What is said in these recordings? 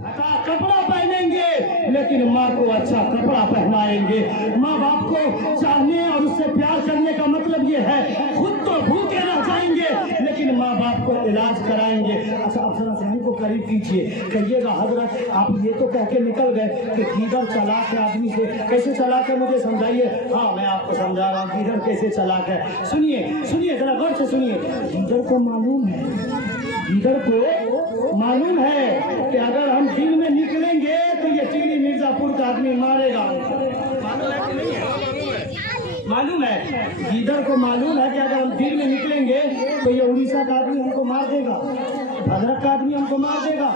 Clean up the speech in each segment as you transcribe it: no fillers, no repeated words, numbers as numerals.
फटा कपड़ा पहनेंगे लेकिन माँ को अच्छा कपड़ा पहनाएंगे। माँ बाप को चाहने और उससे प्यार करने का मतलब ये है, खुद तो भूखे रह जाएंगे लेकिन माँ बाप को इलाज कराएंगे। अच्छा आप जरा ध्यान को करीब कीजिए, कहिएगा हजरत आप ये तो कह के निकल गए कि गीदड़ चालाक है आदमी से, कैसे चालाक है मुझे समझाइए। हाँ मैं आपको समझा रहा हूँ गीदड़ कैसे चालाक है। सुनिए सुनिए जरा गौर से सुनिए। गीदड़ को मालूम है, गीदड़ को मालूम है कि अगर हम दिन में निकलेंगे तो ये टीडी मिर्जापुर का आदमी मारेगा। मालूम है कि नहीं है? मालूम है, गीदड़ को मालूम है कि अगर हम दिन में निकलेंगे तो ये उड़ीसा का आदमी हमको मार देगा, भद्रक का आदमी हमको मार देगा,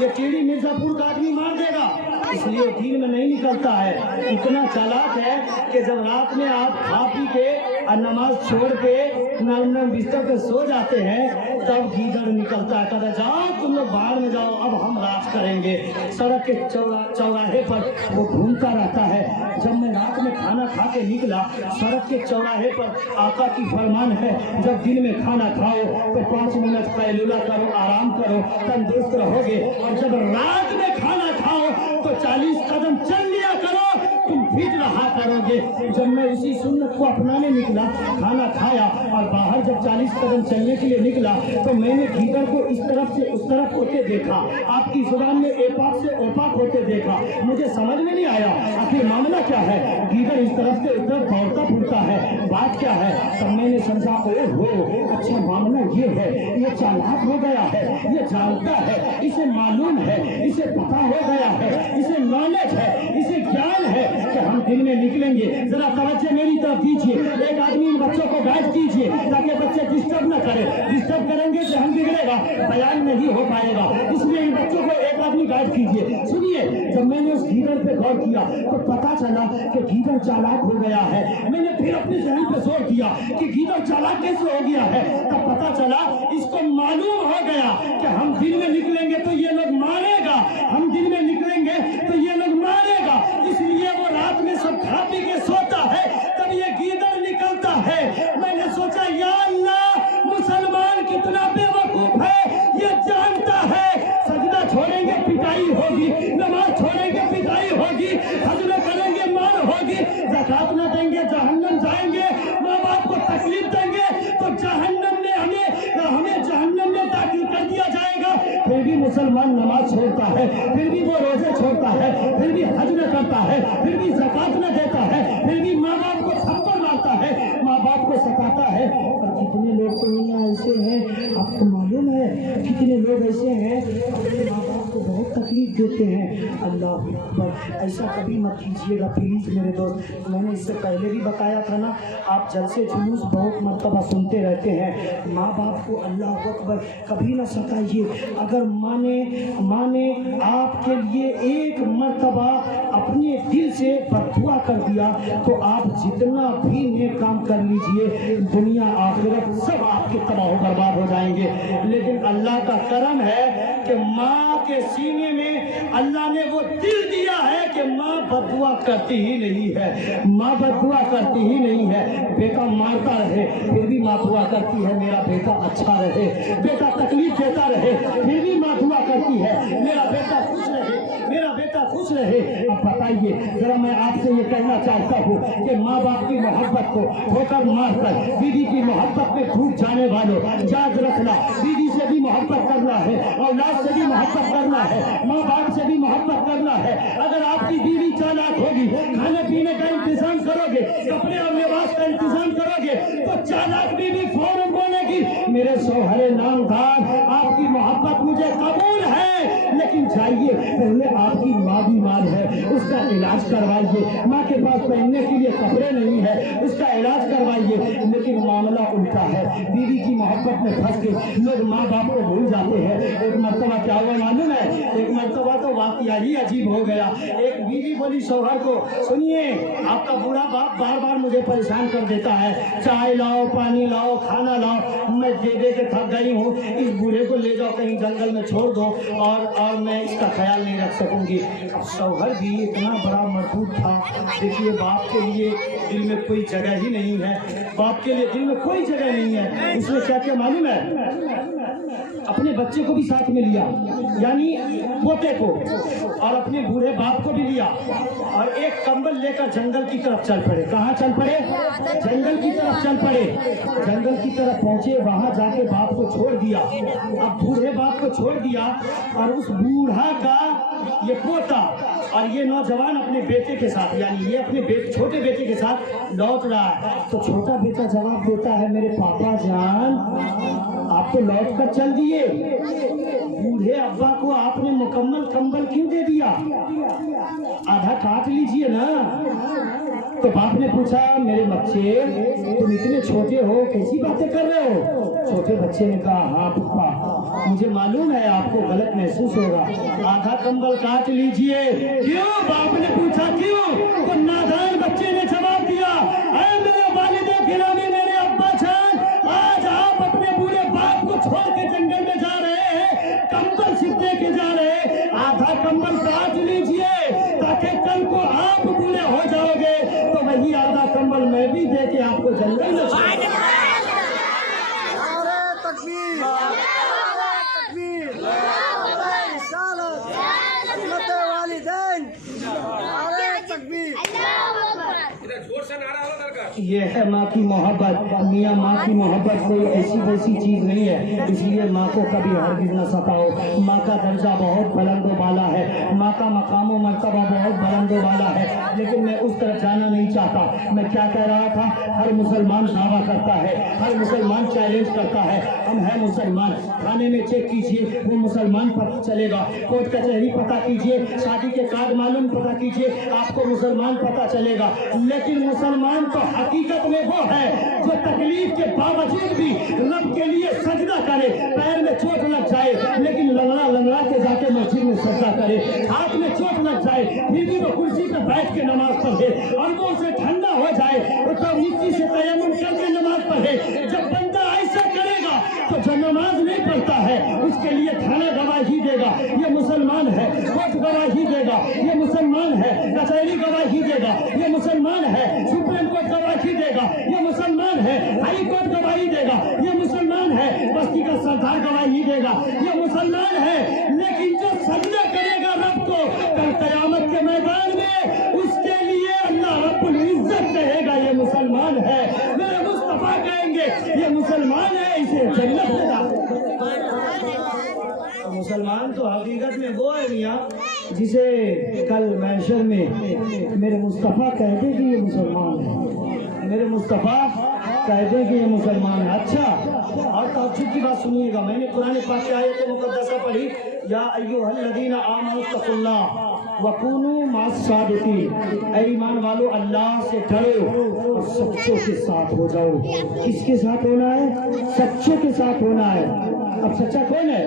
ये टीडी मिर्जापुर का आदमी मार देगा, इसलिए दिन में नहीं निकलता है। इतना चालाक है कि जब रात में आप खा पी के और नमाज छोड़ के नरम बिस्तर पे सो जाते हैं तब गीदड़ निकलता है, कहता जाओ तुम लोग बाहर में जाओ अब हम राज करेंगे। सड़क के चौराहे पर वो घूमता रहता है। जब मैं रात में खाना खा के निकला, सड़क के चौराहे पर आका की फरमान है जब दिन में खाना खाओ तो 5 मिनट कैलुला करो, आराम करो, तंदुरुस्त रहोगे, और जब रात में खाना खाओ तो 40 कदम चल लिया करो, तुम फिट रहा करोगे। जब मैं इसी सुन्नत को अपनाने निकला, खाना खाया और बाहर जब 40 कदम चलने के लिए निकला तो मैंने गीदड़ को इस तरफ से उस तरफ होते देखा, आपकी जुबान में एपाक से ओपाक होते देखा। मुझे समझ में नहीं आया आखिर मामला क्या है। गीदड़ इस तरफ से उस तरफ दौड़ता फिरता है, बात क्या है। तब मैंने समझा ओ हो अच्छा मामला ये है, ये चालाक हो गया है, ये जानता है, इसे मालूम है, इसे पता हो गया है, इसे नॉलेज है, इसे ज्ञान है कि हम दिन में निकलेंगे। जरा तवज्जो मेरी तरफ दीजिए, एक आदमी इन बच्चों को गाइड कीजिए ताकि बच्चे डिस्टर्ब न करें। डिस्टर्ब करेंगे तो हम बिगड़ेगा, बयान नहीं हो पाएगा, इसलिए इन बच्चों को एक आदमी गाइड कीजिए। सुनिए जब मैंने उस गीदड़ पे गौर किया तो पता चला कि गीदड़ चालाक हो गया है। मैंने फिर अपने जहन पे जोर किया कि गीदड़ चालाक कैसे हो गया है, तब पता चला इसको मालूम हो गया कि हम दिन में निकलेंगे तो ये लोग मारेगा, हम दिन में निकलेंगे तो ये लोग मारेगा, इसलिए वो रात में सब खा पी के सोता है, तब ये गीदड़ निकलता है। मैंने सोचा या अल्लाह मुसलमान कितना बेवकूफ है, ये जानता है सजदा छोड़ेंगे पिटाई होगी, नमाज छोड़ेंगे पिटाई होगी, हज न करेंगे मार होगी, ज़कात न देंगे जहन्नम जाएंगे, माँ बाप को तकलीफ देंगे तो जहन्नम में हमें जहन्नम में दाखिल कर दिया जाएगा। फिर भी मुसलमान नमाज छोड़ता है, फिर भी वो रोजे छोड़ता है, फिर भी हज न करता है, फिर भी ज़कात न देता है, फिर भी माँ बाप को थप्पड़ मारता है, माँ बाप को सताता है। और कितने लोग तो दुनिया ऐसे हैं, आपको मालूम है कितने लोग ऐसे हैं अपने माँ बाप को बहुत तकलीफ देते हैं। अल्लाह अकबर, ऐसा कभी मत कीजिएगा प्लीज मेरे दोस्त। मैंने इससे पहले भी बताया था ना, आप जलसे जुलूस बहुत मर्तबा सुनते रहते हैं। माँ बाप को अल्लाह अकबर कभी ना सताइए। अगर माँ ने आपके लिए एक मर्तबा अपने दिल से बददुआ कर दिया तो आप जितना भी नेक काम कर लीजिए दुनिया आखिरत सब आपके तबाह बर्बाद हो जाएंगे। लेकिन अल्लाह का करम है कि माँ के सीने में अल्लाह ने वो दिल दिया है कि माँ बददुआ करती ही नहीं है, माँ बददुआ करती ही नहीं है। बेटा मारता रहे फिर भी माँ दुआ करती है मेरा बेटा अच्छा रहे, बेटा तकलीफ देता रहे फिर भी माँ दुआ करती है मेरा बेटा खुश रहे, मेरा बेटा खुश रहे। अब बताइए जरा मैं आपसे ये कहना चाहता हूँ कि माँ बाप की मोहब्बत को ठोकर मार कर बीवी की मोहब्बत में टूट जाने वालों याद रखना, बीवी से भी मोहब्बत करना है, औलाद से भी मोहब्बत करना है, माँ बाप से भी मोहब्बत करना है। अगर आपकी बीवी चालाक होगी, खाने पीने का इंतजाम करोगे, कपड़े और लिबास का इंतजाम करोगे तो चालाक बीवी फौरन बोलेगी मेरे शौहरे नामदार आपकी मोहब्बत मुझे कबूल है, लेकिन जाइए पहले आपकी माँ बीमार है उसका इलाज करवाइए, माँ के पास पहनने के लिए कपड़े नहीं है उसका इलाज करवाइए। लेकिन मामला उल्टा है, बीवी की मोहब्बत में फंस के लोग माँ बाप को भूल जाते हैं। एक मर्तबा क्या हुआ मालूम है, एक मर्तबा तो वाकया ही अजीब हो गया। एक बीवी बोली शौहर को सुनिए आपका बूढ़ा बाप बार बार मुझे परेशान कर देता है, चाय लाओ पानी लाओ खाना लाओ, मैं दे दे के थक गई हूँ, इस बूढ़े को ले जाओ कहीं जंगल में छोड़ दो और मैं इसका ख्याल नहीं रख सकूंगी। शौहर भी इतना बड़ा मजबूत था, देखिए बाप के लिए दिल में कोई जगह ही नहीं है, बाप के लिए दिल में कोई जगह नहीं है। इसमें क्या क्या मालूम है, اپنے بچے کو بھی ساتھ میں لیا، یعنی پوتے کو، اور اپنے بوڑھے باپ کو بھی لیا، اور ایک کمبل لے کر جنگل کی طرف چل پڑے۔ کہاں چل پڑے؟ جنگل کی طرف چل پڑے۔ جنگل کی طرف پہنچے، وہاں جا کے باپ کو چھوڑ دیا۔ اب بوڑھے باپ کو چھوڑ دیا، اور اس بوڑھا کا یہ پوتا اور یہ نوجوان اپنے بیٹے کے ساتھ، یعنی یہ اپنے چھوٹے بیٹے کے ساتھ لوٹ رہا ہے۔ تو چھوٹا بیٹا جواب دیتا ہے، میرے پاپا جان آپ تو لوٹ کر چل دیے، بوڑھے ابا کو آپ نے مکمل کمبل کیوں دے دیا؟ آدھا کاٹ لیجئے نا۔ تو باپ نے پوچھا، میرے بچے تم اتنے چھوٹے ہو، کیسی باتیں کر رہے ہو؟ چھوٹے بچے نے کہا، ہاں پپا مجھے معلوم ہے آپ کو غلط محسوس ہوگا، آدھا کمبل کاٹ لیجئے۔ کیوں؟ باپ نے پوچھا کیوں؟ تو نادان بچے نے جواب دیا، اے میرے والد گرامی، میرے ابا جان، آج آپ اپنے بوڑھے باپ کو چھوڑ کے جنگل میں جا رہے ہیں، کمبل صرف دے کے جا رہے ہیں، آدھا کمبل کاٹ لیجئے تاکہ کل کو آپ بوڑھے ہو جاؤ گے تو وہی آدھا کمبل میں بھی دے کے آپ کو جنگل میں چھوڑ دوں گا۔ یہ ہے ماں کی محبت۔ میاں ماں کی محبت کوئی ایسی ویسی چیز نہیں ہے، اس لیے ماں کو کبھی ہرگز نہ ستاؤ۔ ماں کا درجہ بہت بلند و بالا ہے، ماں کا مقام و مرتبہ بہت بلند و بالا ہے، لیکن میں اس طرف جانا نہیں چاہتا۔ میں کیا کہہ رہا تھا؟ ہر مسلمان دعویٰ کرتا ہے، ہر مسلمان چیلنج کرتا ہے، ہم ہیں مسلمان۔ تھانے میں چیک کیجئے، وہ مسلمان پتہ چلے گا، کورٹ کچہری پتہ کیجئے، شادی کے کارڈ معلوم پتہ کیجئے، آپ کو مسلمان پتہ چلے گا۔ لیکن مسلمان تو حقیقت میں وہ ہے جو تکلیف کے باوجود بھی رب کے لیے سجدہ کرے، پیر میں چوٹ لگ جائے لیکن لنگڑا لنگڑا کے جا کے مسجد میں سجدہ کرے، ہاتھ میں چوٹ لگ جائے پھر بھی وہ کرسی پہ بیٹھ کے نماز پڑھے، اور وہ اسے ٹھنڈا ہو جائے تو مٹی سے تیمم کر کے نماز پڑھے۔ جب بندہ ایسا کرے گا تو جو نماز نہیں پڑھتا ہے اس کے لیے تھانہ گواہی دے گا، یہ مسلمان ہے، کورٹ گواہی دے گا، یہ مسلمان ہے، کچہری گواہی دے گا، یہ مسلمان ہے، سپریم کورٹ گواہی دے گا، یہ مسلمان ہے، ہائی کورٹ گواہی دے گا، یہ مسلمان ہے، بستی کا سردار گواہی دے گا، یہ مسلمان ہے۔ لیکن جو سجدہ کرے گا رب کو کل قیامت کے میدان میں، اس کے لیے اللہ رب العزت کہے گا یہ مسلمان ہے، میرے مصطفیٰ کہیں گے یہ مسلمان ہے، اسے جنت میں داخل۔ مسلمان تو حقیقت میں وہ ہے میاں جسے کل محشر میں میرے مصطفیٰ کہہ دے کہ یہ مسلمان ہے، میرے مصطفیٰ کہہ دے کہ یہ مسلمان ہے۔ اچھا، اور تعجب کی بات سنیے گا، میں نے قرآن پاک کی آیت مقدسہ پڑھی، یا ایھا الذین آمنوا اتقوا اللہ وکونوا مع الصادقین، اے ایمان والو اللہ سے ڈرو اور سچوں کے ساتھ ہو جاؤ۔ کس کے ساتھ ہونا ہے؟ سچوں کے ساتھ ہونا ہے۔ اب سچا کون ہے؟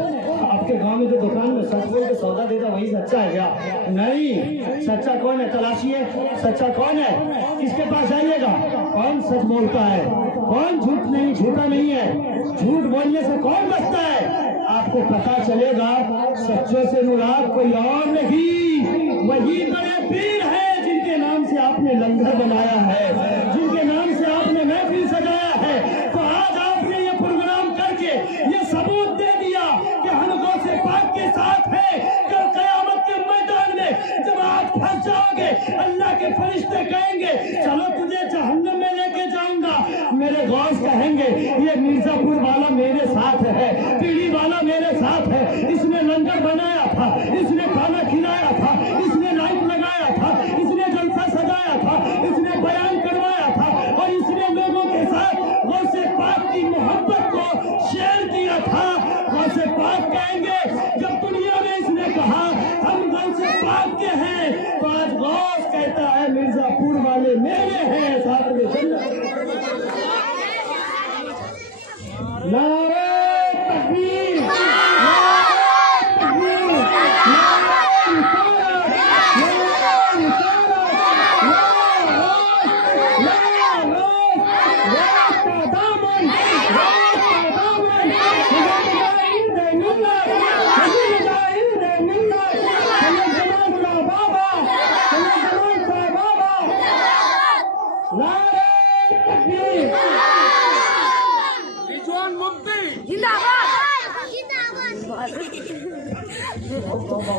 آپ کے گاؤں میں جو دکان میں سچ بول کے سودا دیتا وہی سچا ہے کیا؟ نہیں، سچا کون ہے؟ تلاشیے، سچا کون ہے؟ کس کے پاس جائیے گا؟ کون سچ بولتا ہے؟ کون جھوٹا نہیں ہے؟ جھوٹ بولنے سے کون بچتا ہے؟ آپ کو پتا چلے گا سچوں سے مراد کوئی اور نہیں، وہی بڑے پیر ہیں جن کے نام سے آپ نے لنگر بنایا ہے، جن کے نام سے آپ نے محفل سجایا ہے۔ تو آج آپ نے یہ پروگرام کر کے یہ ثبوت دے دیا کہ ہم غوث پاک کے ساتھ ہیں۔ کل قیامت کے میدان میں جب آپ پھنس جاؤ گے، اللہ کے فرشتے کہیں گے چلو تجھے جہنم میں لے کے جاؤں گا، میرے غوث کہیں گے یہ مرزا پور والا میرے ساتھ ہے، پیڑی والا میرے ساتھ ہے، اس نے لنگر بنایا تھا، اس نے کھانا کھلایا تھا، اس نے لائٹ لگایا تھا، اس نے جلسہ سجایا تھا، اس نے بیان کروایا تھا، اور اس نے لوگوں کے ساتھ غوث پاک کی محبت کو شیئر کیا تھا۔ غوث پاک کہیں گے جب دنیا میں اس نے کہا ہم غوث پاک کے ہیں، تو آج غوث کہتا ہے مرزا پور والے میرے ہیں، ساتھ میں جنت۔ نعرہ تکبیر،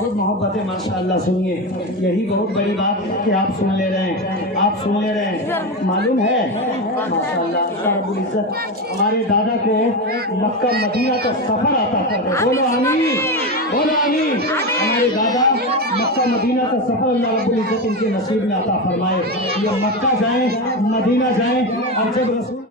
بہت محبت ہے ماشاءاللہ. سنیے, یہی بہت بڑی بات کہ آپ سن لے رہے ہیں, آپ سن لے رہے ہیں. معلوم ہے ماشاءاللہ اللہ رب العزت ہمارے دادا کو مکہ مدینہ کا سفر آتا تھا. بولو آمین, بولو آمین. ہمارے دادا مکہ مدینہ کا سفر اللہ رب العزت ان کے نصیب میں عطا فرمائے. یہ مکہ جائیں, مدینہ جائیں, اور جب رسول